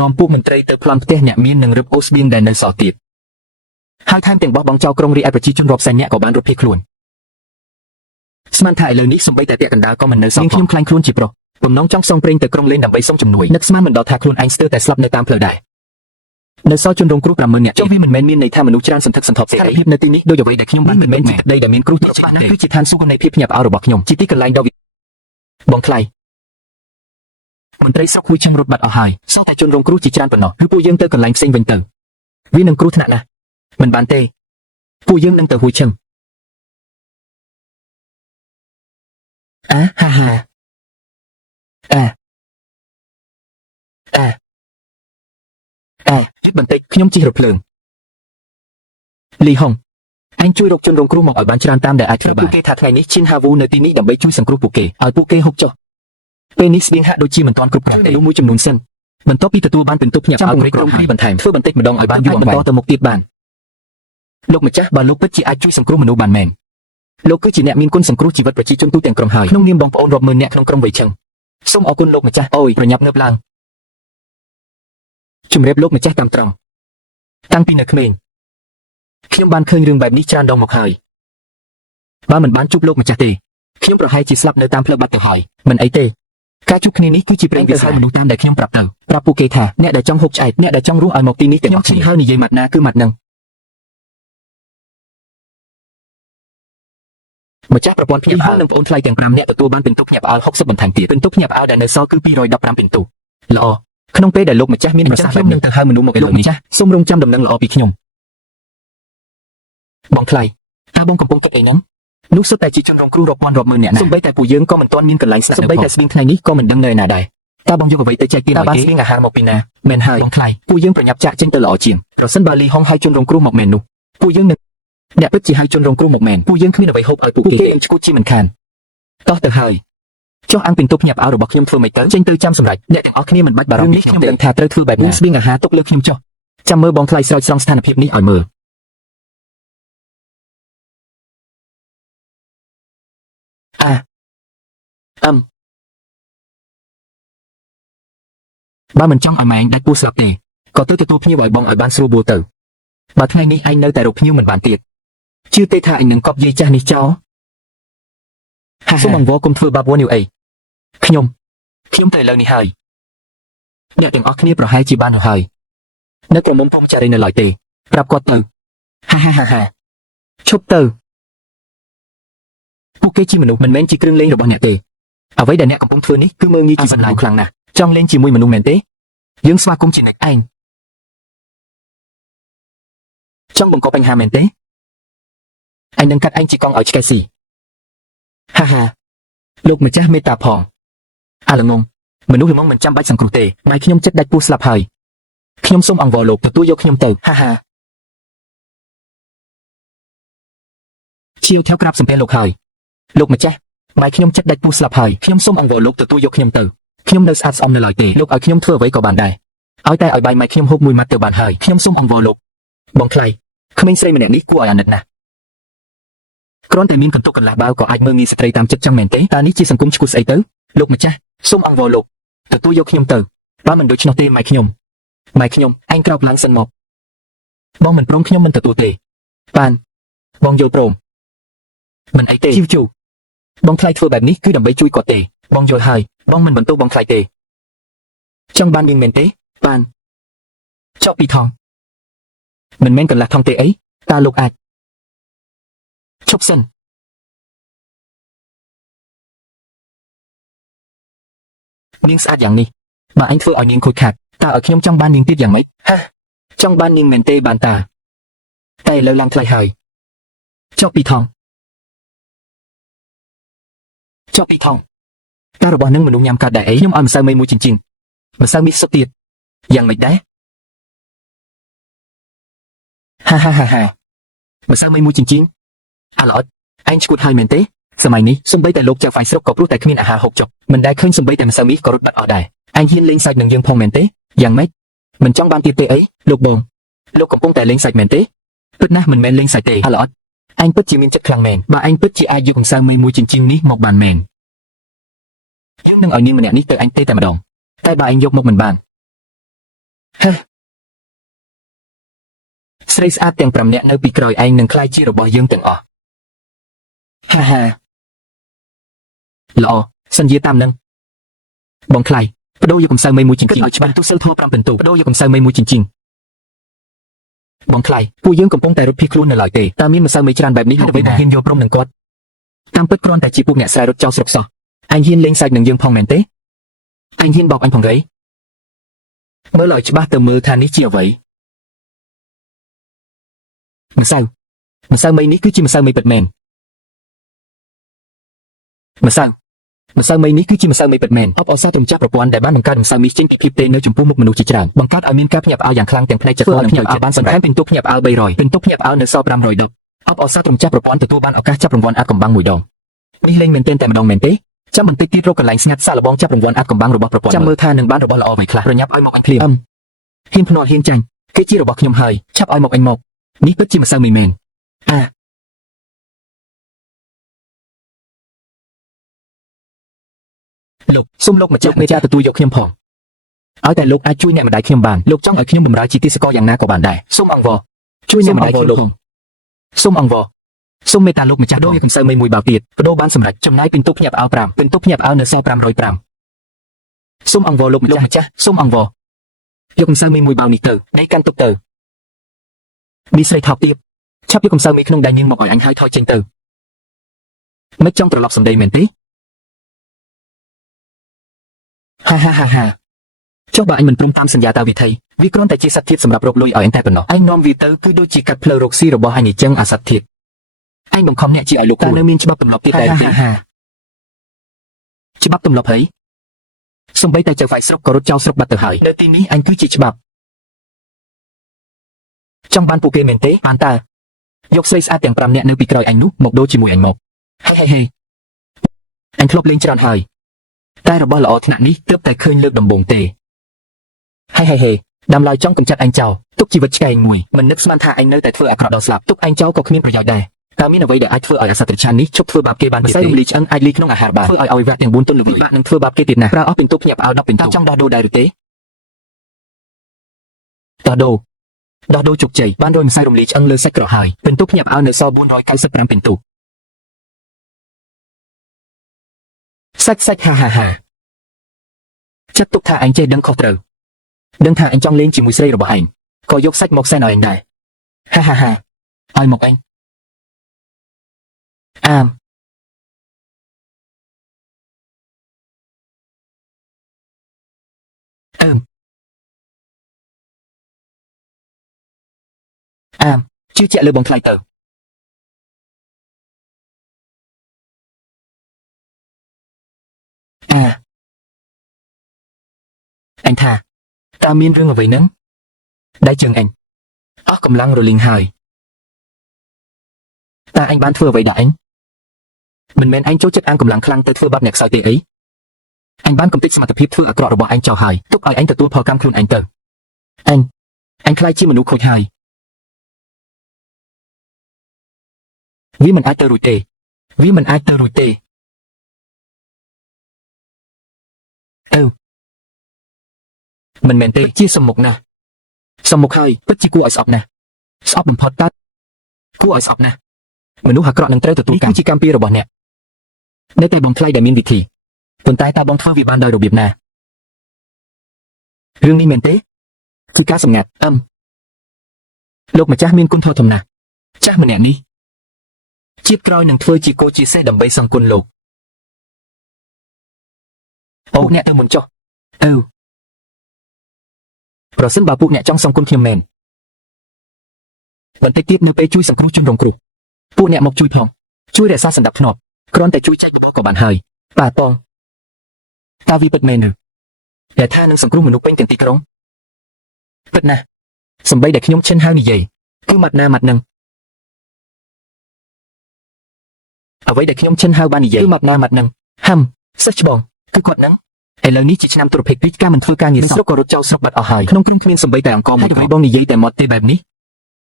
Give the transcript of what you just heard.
នាំពួកមន្ត្រីទៅប្លន់ផ្ទះអ្នកមាននឹងរឹបអូស្បៀងដែលនៅសល់ទៀតហើយថែមទាំងបោះបង់ចោលក្រុងរីឯប្រជាជនរាប់សែននាក់ក៏បានរត់ភៀសខ្លួនស្មានថាឥឡូវនេះសូម្បីតែពាក់កណ្ដាលក៏មិននៅសល់ខ្ញុំខ្លាញ់ខ្លួនជាប្រុសបំណងចង់សងព្រេងទៅក្រុងលេងដើម្បីសុំជំនួយនឹកស្មានមិនដល់ថាខ្លួនឯងស្ទើរតែស្លាប់នៅតាមផ្លូវដែរនៅសល់ជនរងគ្រោះ 50000 នាក់ចុះវាមិនមែនមានន័យថាមនុស្សច្រើនសន្ធឹកសន្ធាប់ទេស្ថានភាពនៅទីនេះដូចអ្វីដែលខ្ញុំបានមិនមែនជាដីដែលមានគ្រោះជាក់ច្បាស់ណាស់គឺជាឋានសួគ៌នៃភាពភ្ញាក់ផ្អើលរបស់ខ្ញុំជាទីកន្លែងដ៏បងថ្លៃមន្ត្រីស្រុកហួយឈឹងរត់បាត់អស់ហើយសោះតែជនរងគ្រោះជាច្រើនប៉ុណ្ណោះគឺពួកយើងទៅកន្លែងផ្សេងវិញទៅវានឹងគ្រោះថ្នាក់ណាស់មិនបានទេពួកយើងនឹងទៅហួយឈឹងហាហាជិតបន្តិចខ្ញុំជិះរថភ្លើងលីហុងអញជួយរកជនរងគ្រោះមកឲ្យបានច្រើនតាមដែលអាចធ្វើបានពួកគេថាថ្ងៃនេះឈិនហាវូនៅទីនេះដើម្បីជួយសង្គ្រោះពួកគេឲ្យពួកគេហូបចុះពេលនេះស្បៀងហាក់ដូចជាមិនទាន់គ្រប់គ្រាន់ទេមនុស្សមួយចំនួនសិនបន្ទាប់ពីទទួលបានពិន្ទុភ្ញាក់ផ្អើលក្រុមពីបន្ថែមធ្វើបន្តិចម្ដងឲ្យបានយូរអង្វែងបន្តទៅមុខទៀតបានលោកម្ចាស់បើលោកពិតជាអាចជួយសង្គ្រោះមនុស្សបានមែនលោកគឺជាអ្នកមានគុណសង្គ្រោះជីវិតប្រជាជនទូទាំងក្រុមហើយក្នុងនាមបងប្អូនរាប់ម៉ឺននាក់ក្នុងក្រុមវ័យឈឹងសូមអរគុណលោកម្ចាស់អូយប្រញាប់ងើបឡើងជំរាបលោកម្ចាស់តាមត្រង់តាំងពីនៅក្មេងខ្ញុំបានឃើញរឿងបែបនេះច្រើនដងមកហើយបើមិនបានជួបលោកម្ចាស់ទេខ្ញុំប្រហែលជាស្លាប់នៅតាមផ្លូវបាត់ទៅហើយមិនអីទេការជួបគ្នានេះគឺជាព្រេងវិសាលមនុស្សតាមដែលខ្ញុំប្រាប់ទៅប្រាប់ពួកគេថាអ្នកដែលចង់ហូបឆ្អែតអ្នកដែលចង់រស់ឲ្យមកទីនេះទាំងអស់គ្នាហើយនិយាយម៉ាត់ណាគឺម៉ាត់នឹងម្ចាស់ប្រព័ន្ធភ្ញាក់ផ្អើលនិងប្អូនថ្លៃទាំង5នាក់ទទួលបានពិន្ទុភ្ញាក់ផ្អើល60បន្ថែមទៀតពិន្ទុភ្ញាក់ផ្អើលដែលនៅសល់គឺ215ពិន្ទុល្អក្នុងពេលដែលលោកម្ចាស់មានប្រសាសន៍ខ្ញុំនឹងទៅហៅមនុស្សមកលោកម្ចាស់សូមរងចាំដំណឹងល្អពីខ្ញុំបងថ្លៃតើបងកំពុងគិតអីហ្នឹងនោះសុទ្ធតែជាជនរងគ្រោះរាប់ពាន់រាប់ម៉ឺននាក់ណាស់សូម្បីតែពួកយើងក៏មិនទាន់មានកន្លែងស្នាក់នៅសូម្បីតែស្បៀងថ្ងៃនេះក៏មិនដឹងនៅឯណាដែរតើបងយកអ្វីទៅចែកទានឲ្យគេបានស្បៀងអាហារមកពីណាមែនហើយបងថ្លៃពួកយើងប្រញាប់ចាក់ចេញទៅល្អជាងប្រសិនបើលីហុងហៅជនរងគ្រោះមកមែននោះពួកយើងនឹងអ្នកពិតជាហៅជនរងគ្រោះមកមែនពួកយើងគ្មានអ្វីហូបឲ្យពួកគេឈួតជាមិនខានតោះទៅហើយចុះអង្គពិន្ទុភ្ញាក់ផ្អើលរបស់ខ្ញុំធ្វើមិនទៅចេញទៅចាំសម្រេចអ្នកទាំងអស់គ្នាមិនបាច់បារម្ភខ្ញុំដឹងថាត្រូវធ្វើបែបណាស្បៀងអាហារទុកលើខ្ញុំចុះចាំមើលបងថ្លៃស្រោចស្រង់ស្ថានភាពនេះឲ្យមើលបើមិនចង់ឲ្យម៉ែងដាច់ពោះស្លាប់ទេក៏ទៅទទួលភ្ញៀវឲ្យបងឲ្យបានស្រួលបួលទៅបើថ្ងៃនេះឯងនៅតែរកភ្ញៀវមិនបានទៀតជឿទេថាឯងនឹងកប់យាយចាស់នេះចោលសូមអង្វរគុំធ្វើបាបវល់នេះអីខ្ញុំទៅឥឡូវនេះហើយអ្នកទាំងអស់គ្នាប្រហែលជាបានទៅហើយនៅក្រមុំភូមិចារីនៅឡើយទេប្រាប់គាត់ទៅហាឈប់ទៅពួកគេជាមនុស្សមិនមែនជាគ្រឿងលេងរបស់អ្នកទេអ្វីដែលអ្នកកំពុងធ្វើនេះគឺមើលងាយជាសណ្ដានខ្លាំងណាស់ចង់លេងជាមួយមនុស្សមែនទេយើងស្វាគមន៍ជាអ្នកឯងចង់បង្កបញ្ហាមែនទេឯងនឹងកាត់ឯងជាកង់ឲ្យឆ្កែស៊ីហាលោកម្ចាស់មេត្តាផងអាល្ងងមនុស្សល្មងមិនចាំបាច់សង្គ្រោះទេម៉ែខ្ញុំចិត្តដាច់ពោះស្លាប់ហើយខ្ញុំសូមអង្វរលោកទទួលយកខ្ញុំទៅហាឈៀវtheoក្រាបសំពះលោកហើយលោកម្ចាស់ម៉ែខ្ញុំចិត្តដាច់ពោះស្លាប់ហើយខ្ញុំសូមអង្វរលោកទទួលយកខ្ញុំទៅខ្ញុំនៅស្អាតស្អំនៅឡើយទេលោកឲ្យខ្ញុំធ្វើអ្វីក៏បានដែរឲ្យតែឲ្យបាយម៉ែខ្ញុំហូបមួយម៉ាត់ទៅបានហើយខ្ញុំសូមអង្វរលោកបងថ្លៃក្មេងស្រីម្នាក់នេះគួរឲ្យអាណិតណាស់គ្រាន់តែមានកន្ទុកកន្លះបាវក៏អាចមើលងាយស្ត្រីតាមចិត្តចឹងមែនទេតើនេះជាសង្គមឈ្គួសស្អីទៅលោកម្ចាស់សូមអង្វរលោកទទួលយកខ្ញុំទៅបើមិនដូច្នោះទេម៉ែខ្ញុំឯងក្រោកឡើងសិនមកបងមិនព្រមខ្ញុំមិនទទួលទេបានបងយល់ព្រមមិនអីទេជូបងថ្លៃធ្វើបែបនេះគឺដើម្បីជួយគាត់ទេបងយល់ហើយបងមិនបន្ទោសបងថ្លៃទេចង់បានយើងមែនទេបានចប់ពីថងមិនមែនកន្លះថងទេអីតើលោកអាចឈប់សិននាងស្អាតយ៉ាងនេះបើអញធ្វើឲ្យនាងខូចខាតតើឲ្យខ្ញុំចង់បាននាងទៀតយ៉ាងម៉េចចង់បាននាងមែនទេបានតាតែឥឡូវឡើងថ្លៃហើយចប់ពីថងតើរបស់នឹងមនុស្សញ៉ាំកាត់ដែរអីខ្ញុំឲ្យម្សៅមីមួយចិញ្ចៀងម្សៅមីសុទ្ធទៀតយ៉ាងម៉េចដែរហាម្សៅមីមួយចិញ្ចៀងអាល្អិតឯងឈួតហើយមែនទេសម័យនេះសំបីតែលោកចៅហ្វាយស្រុកក៏ព្រោះតែគ្មានអាហារហូបចុកមិនដែលឃើញសំបីតែម្សៅមីក៏រត់បាត់អស់ដែរឯងហ៊ានលេងសាច់នឹងយើងផងមែនទេយ៉ាងម៉េចមិនចង់បានទៀតទេអីលោកបងលោកកំពុងតែលេងសាច់មែនទេពិតណាស់មិនមែនលេងសាច់ទេអាល្អិតឯងពិតជាមានចិត្តខ្លាំងមែនបើឯងពិតជាអាចយកម្សៅមីមួយចិញ្ចៀងនេះមកបានមែនយើងនឹងឲ្យនាងម្នាក់នេះទៅឯងទេតែម្ដងតែបើឯងយកមកមិនបាន ស្រីស្អាតទាំង5នាក់នៅពីក្រោយឯងនឹងក្លាយជារបស់យើងទាំងអស់ហាហាល្អសន្យាតាមនឹងបងខ្លៃបដូរយកកំសៅមីមួយចិញ្ចៀងឲ្យច្បាស់ទុសិលធម៌5ពិន្ទុបដូរយកកំសៅមីមួយចិញ្ចៀងបងខ្លៃពួកយើងកំពុងតែរត់ភៀសខ្លួននៅឡើយទេតើមានម្សៅមីច្រើនបែបនេះហើយអ្វីដែលហ៊ានយកព្រមនឹងគាត់តាមពិតគ្រាន់តែជាពួកអ្នកស្រែរត់ចោលស្រុកសោះអញហ៊ានលេងសាច់នឹងយើងផងមែនទេអញហ៊ានបោកអញផងទេមើលឲ្យច្បាស់ទៅមើលថានេះជាអ្វីម្សៅមីនេះគឺជាម្សៅមីពិតមែនម្សៅមីនេះគឺជាម្សៅមីពិតមែនអបអរសាទរម្ចាស់ប្រព័ន្ធដែលបានបង្កើតម្សៅមីចេញពីភាពទេនៅចំពោះមុខមនុស្សជាច្រើនបង្កើតឲ្យមានការភ្ញាក់ផ្អើលយ៉ាងខ្លាំងទាំងផ្នែកចិត្តនិងផ្លូវចិត្តបានបន្ថែមពិន្ទុភ្ញាក់ផ្អើល300ពិន្ទុភ្ញាក់ផ្អើលនៅសល់500ដុល្លារអបអរសាទរម្ចាស់ប្រព័ន្ធទទួលបានឱកាសចាប់រង្វាន់អាថ៌កំបាំងមួយដងនេះលេងមែនទែនតែម្ដងមែនទេចាំបន្តិចទៀតរកកន្លែងស្ងាត់សាកល្បងចាប់រង្វាន់អាថ៌កំបាំងរបស់ប្រព័ន្ធចាំមើលថានឹងបានរបស់ល្អអ្វីខ្លះប្រញាប់ឲ្យមកអញភ្លាមហ៊ានភ្នាល់ហ៊ានចាញ់គេជារបស់ខ្ញុំហើយឆាប់ឲ្យមកអញមកនេះពិតជាម្សៅមីមែនលោកសូមលោកម្ចាស់មេចាទទួលយកខ្ញុំផងឲ្យតែលោកអាចជួយអ្នកម្ដាយខ្ញុំបានលោកចង់ឲ្យខ្ញុំបម្រើជាទេសកលយ៉ាងណាក៏បានដែរសូមអង្វរជួយអ្នកម្ដាយខ្ញុំផងសូមអង្វរសូមមេត្តាលោកម្ចាស់ដូរយកកំសៅមីមួយបាវទៀតបដូរបានសម្រេចចំណាយពិន្ទុភ្ញាក់ផ្អើល5ពិន្ទុភ្ញាក់ផ្អើលនៅសល់505សូមអង្វរលោកម្ចាស់សូមអង្វរយកកំសៅមីមួយបាវនេះទៅដៃកាន់ទុកទៅនេះស្រីថោកទៀតឆាប់យកកំសៅមីក្នុងដៃញើងមកឲ្យអញហើយថយចេញទៅមិនចង់ត្រឡប់សម្ដីមែនទេហាចុះបើអញមិនព្រមតាមសញ្ញាតាវិធីវាគ្រាន់តែជាសត្វធាតុសម្រាប់រកលុយឲ្យអញតែប៉ុណ្ណោះអញនាំវាទៅគឺដូចជាកាត់ផ្លូវរកស៊ីរបស់អញអញ្ចឹងអាសត្វធាតុអញបង្ខំអ្នកជាឲ្យលោកតានៅមានច្បាប់ទម្លាប់ទៀតដែរច្បាប់ទម្លាប់ហីសំបីតែចៅហ្វាយស្រុកក៏រត់ចោលស្រុកបាត់ទៅហើយនៅទីនេះអញគឺជាច្បាប់ចង់បានពួកគេមែនទេបានតើយកស្រីស្អាតទាំង5នាក់នៅពីក្រោយអញនោះមកដូរជាមួយអញមកហេអញធ្លាប់លេងច្រើនហើយតែរបស់ល្អថ្នាក់នេះទើបតែឃើញលើកដំបូងទេហេដាំឡើយចង់កំចាត់អញចោលទុកជីវិតឆ្កែងមួយមិននឹកស្មានថាអញនៅតែធ្វើអាក្រក់ដល់ស្លាប់ទុកអញចោលក៏គ្មានប្រយោជន៍ដែរតើមានអ្វីដែលអាចធ្វើឲ្យអសត្វឆាននេះឈប់ធ្វើបាបគេបានទេម្សៅរំលីឆ្អិនអាចលីក្នុងអាហារបានធ្វើឲ្យអវយវៈទាំង4ទន់ល្វីបាក់នឹងធ្វើបាបគេទៀតណាស់ប្រើអស់ពិន្ទុភ្ញាក់ផ្អើល10ពិន្ទុចង់ដោះដូរដែរឬទេដោះដូរជោគជ័យបានរយម្សៅរំលីឆ្អិនលើសាច់ក្រហើយពិន្ទុភ្ញាក់ផ្អើលនៅសល់495ពិន្ទុសាច់ហាចាត់ទុកថាអញចេះដឹងខុសត្រូវដឹងថាអញចង់លេងជាមួយស្រីរបស់ឯងក៏យកសាច់មកសែនឲ្យអញដែរហាឲ្យមកអញអាមជឿជាក់លើបងថ្លៃទៅអញថាតើមានរឿងអ្វីហ្នឹងដៃជើងអញអស់កម្លាំងរលីងហើយតើអញបានធ្វើអ្វីដាក់អញមិនមែនអញចូលចិត្តអានកម្លាំងខ្លាំងទៅធ្វើបាបអ្នកខ្សោយទេអីអញបានកំទេចសមត្ថភាពធ្វើអាក្រក់របស់អញចោលហើយទុកឲ្យអញទទួលផលកម្មខ្លួនអញទៅអញខ្លាចជាមនុស្សខូចហើយវាមិនអាចទៅរួចទេមិនមែនទេជាសំមុខណាស់សំមុខហើយពិតជាគួរឲ្យស្អប់ណាស់ស្អប់បំផុតតើគួរឲ្យស្អប់ណាស់មនុស្សអាក្រក់នឹងត្រូវទទួលកម្មជាកម្មពីរបស់អ្នកនៅតែបងថ្លៃដែលមានវិធីប៉ុន្តែតើបងធ្វើវាបានដោយរបៀបណារឿងនេះមែនទេជាការសម្ងាត់លោកម្ចាស់មានគុណធម៌ធំណាស់ចាស់ម្នាក់នេះជាតិក្រោយនឹងធ្វើជាគោជាសេះដើម្បីសង្គុណលោកអូអ្នកទៅមុនចុះប្រសិនបើពួកអ្នកចង់សង្គុណខ្ញុំមែនបន្តិចទៀតនៅពេលជួយសង្គ្រោះជនរងគ្រោះពួកអ្នកមកជួយផងជួយរក្សាសណ្ដាប់ធ្នាប់គ្រាន់តែជួយចែកបបោក៏បានហើយបាទបងតើវាពិតមែនឬដែលថានឹងសង្គ្រោះមនុស្សពេញទាំងទីក្រុងពិតណាស់សំបីដែលខ្ញុំឈិនហៅនិយាយគឺម៉ាត់ណាម៉ាត់នឹងអ្វីដែលខ្ញុំឈិនហៅបាននិយាយគឺម៉ាត់ណាម៉ាត់នឹងសិស្សច្បងគឺគាត់នឹងឥឡូវនេះជាឆ្នាំទុរភិក្សពីការមិនធ្វើការងារស្រុកក៏រត់ចោលស្រុកបាត់អស់ហើយក្នុងក្រុមគ្មានសំបីតែអង្គមមួយអ្វីបងនិយាយតែមាត់ទេបែបនេះ